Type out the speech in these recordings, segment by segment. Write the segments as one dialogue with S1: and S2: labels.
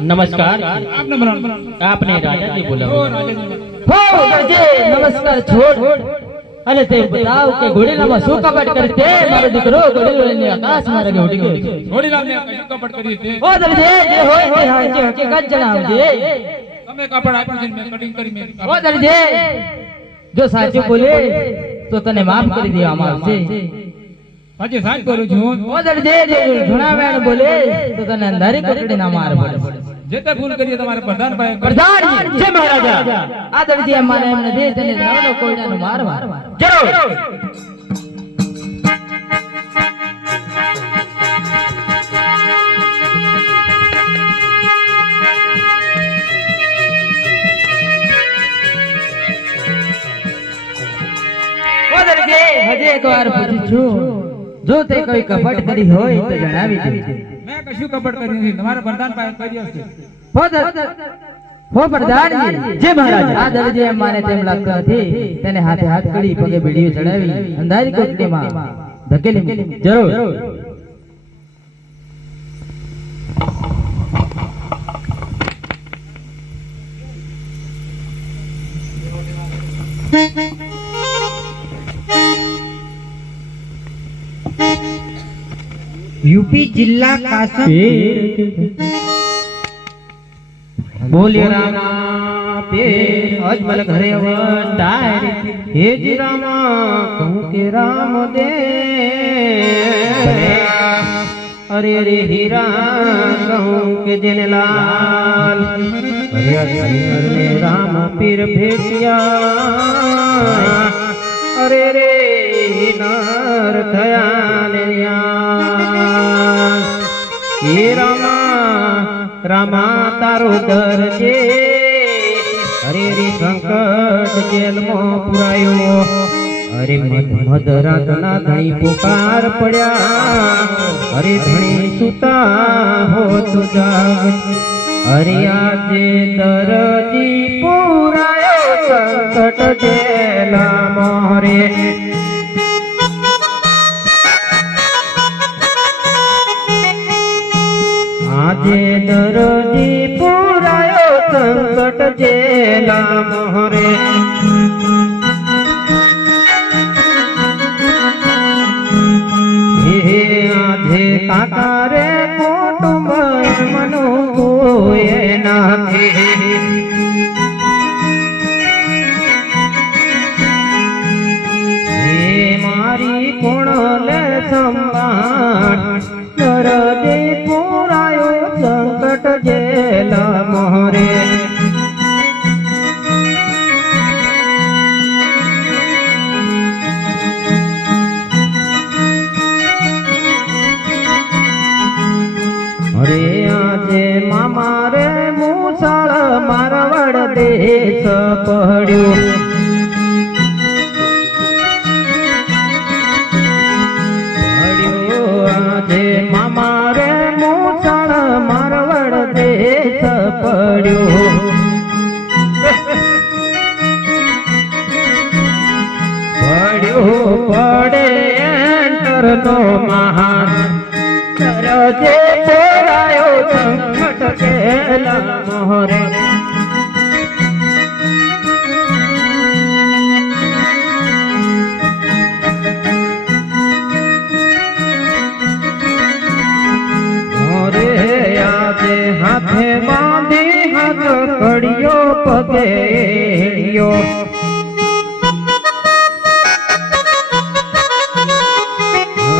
S1: નમસ્કાર.
S2: આપને
S1: રાજાજી બોલાવો.
S2: રાજાજી.
S1: હો ગજે નમસ્કાર છોડ. અને તે બતાવ કે ઘોડીલામાં શું કપટ કરી તે? મારો દીકરો ઘોડીલો લઈને આકાશ માર્ગે ઉડી ગયો છે
S2: કપટ કરી તે
S1: ઓ દરજે જે હોય તે હકીકત જણાવજે.
S2: તમે કાપડ આપ્યું છે મેં કટિંગ કરી મેં
S1: ઓ દરજે! જો સાચું બોલે તો તને માફ કરી દેવામાં આવશે.
S2: સાચે સાચ કરું છું.
S1: ઓ દરજે જે ઘણા વેણ બોલે તો તને અંધારી કોટડીના માર પડે.
S2: જે તે ભૂલ કરીએ તમારે પ્રધાન ભાઈ
S1: પ્રધાન જય મહારાજા. આ દરજી અમારે એમ નથી તને ધારો કોયડાનો માર માર જરૂર. દરજી એક વાર પૂછું. જો તે કોઈ કપટ કરી હોય તો જણાવી દેજો.
S2: મેં કશું કપટ કર્યું નથી તમારા પ્રધાન પાસે કર્યો છે.
S1: હો હો પ્રધાનજી જે મહારાજ આ દરજે માને તેમ લાગતો નથી તેને હાથે હાથ કરી પગે બીડીઓ ચડાવી અંધારી કોટડીમાં ધકેલી. જરૂર.
S3: યુપી જિલ્લા કાસમ બોલ્યો રામા પેર અજમલ ઘરે અવતાર હે જી રામા કહું કે રામ દે અરે રે હીરા કહું કે જેને લાલ અરે અરે રામ પીર ભેટિયા અરે રે નર થયા ને ન્યા. હે રામા રામા તારો દરજે હરે રે સંકટ જેલમાં પુરાયો. અરે મધ રાતના ધણી પુકાર પડ્યા. અરે ધણી સુતા હો તુજા અરે આજે દરજી પુરાયો સંકટ જેલા મોરે સંકટ જેલા હે આજે કાકા રે કુટુંબ મનો નાથી. મારી કોણ લે સંભાળ? દરદે પુરાયો સંકટ જેલા મોરે મારવડ દેશ પડ્યો પડ્યો આજે મામા રે મુસાળ મારવડ દેશ પડ્યો પડે એન્ટર પોરાયો સંકટ કેલા મોરે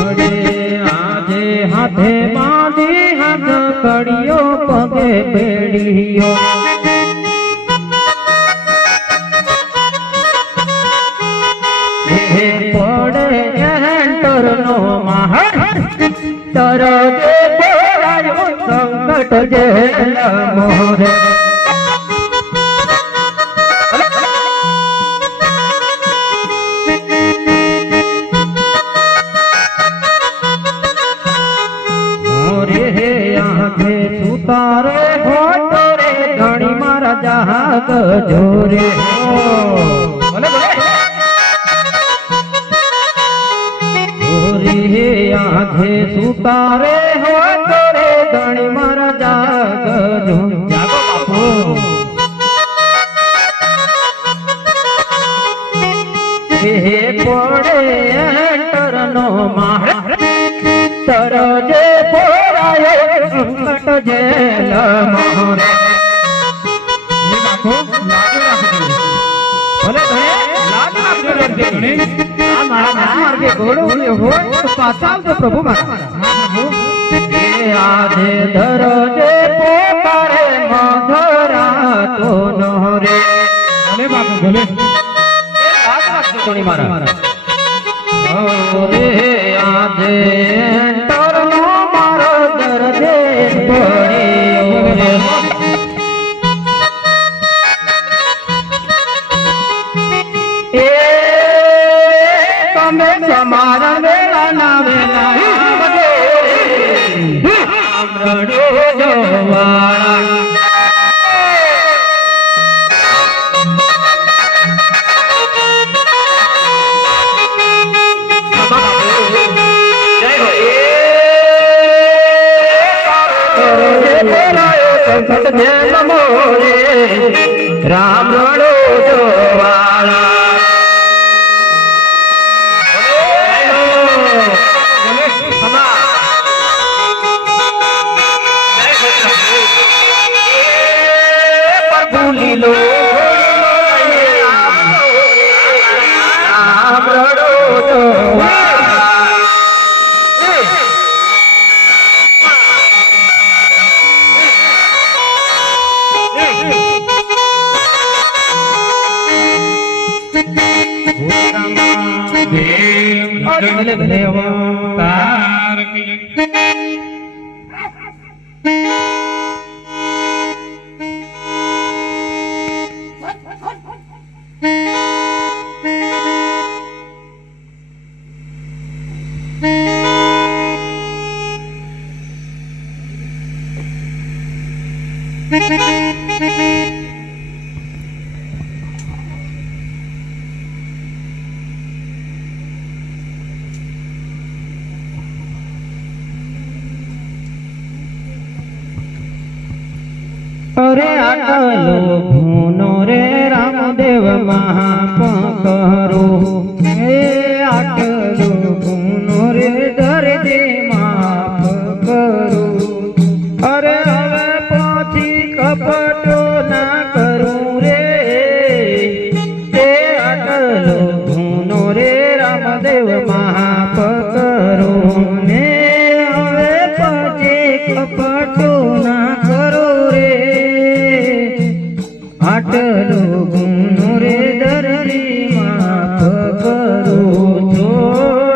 S3: અરે આજે હાથે બાંધી હાથ કડિયો પગે બેડિયો હે પડે એન્ટર નો મહાન તરગે સંકટ જે મોરે આંખે સુતારે ઘોટો રે ધણી મારા જહાગ જોરે આંખે સુતારે હો રે ધણી મારા જાગ
S2: જાગો
S3: હે પડે અંતરનો માર પોરાયો જેલ મોરે
S2: હે બાપુ લાગુ રાખજો
S3: ભલે ભલે
S2: લાગુ રાખજો રણજય ધણી.
S3: આ મારા માર્ગે ઘોડો ઉડ્યો હોય તો પાછા આવજો પ્રભુ મારા એ આજે ધરજે પોતારે મધરા તો નો રે
S2: ભલે બાપુ ભલે
S3: ધણી મારા રે આજે તરનો મારો દરદે પડ્યો સંકટ જેલ મોરે ભલે અરે આટલો ભૂનો રે રામદેવ મહાપકરો હે આટલો ભૂનો રે દરજે માફ કરો. અરે હવે પાછી કપટો આટલો ગુનો રે દરજી માફ કરો છો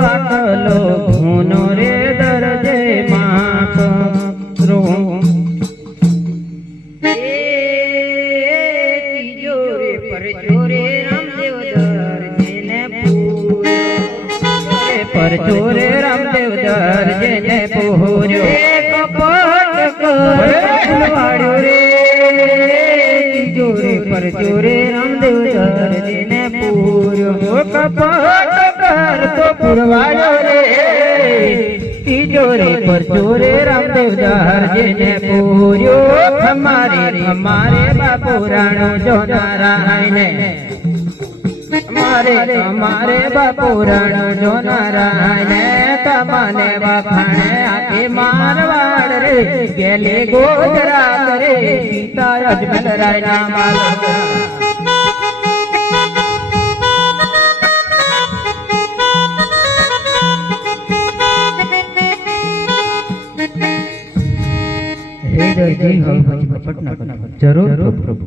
S3: આટલો ગુનો રે દરજે માફ કરો ચોરે રામદેવ જોરે રામદેવ દર પૂર્યો. હો કપટ કર તો પુરવાયો રે. તિજોરે પર જોરે રામદેવ દર જેને પૂર્યો. ખમારે ખમારે બાપુ રાણો જો નારાયણ. મારે અમારે બાપુ રાણો જો નારાયણ. તમને વખાણે આખે મારવાડ રે. ગેલે ગોજરાત રે સીતા અજમલ રાય ના માલક હે દરજી હવે પછી પટના જરૂર પ્રભુ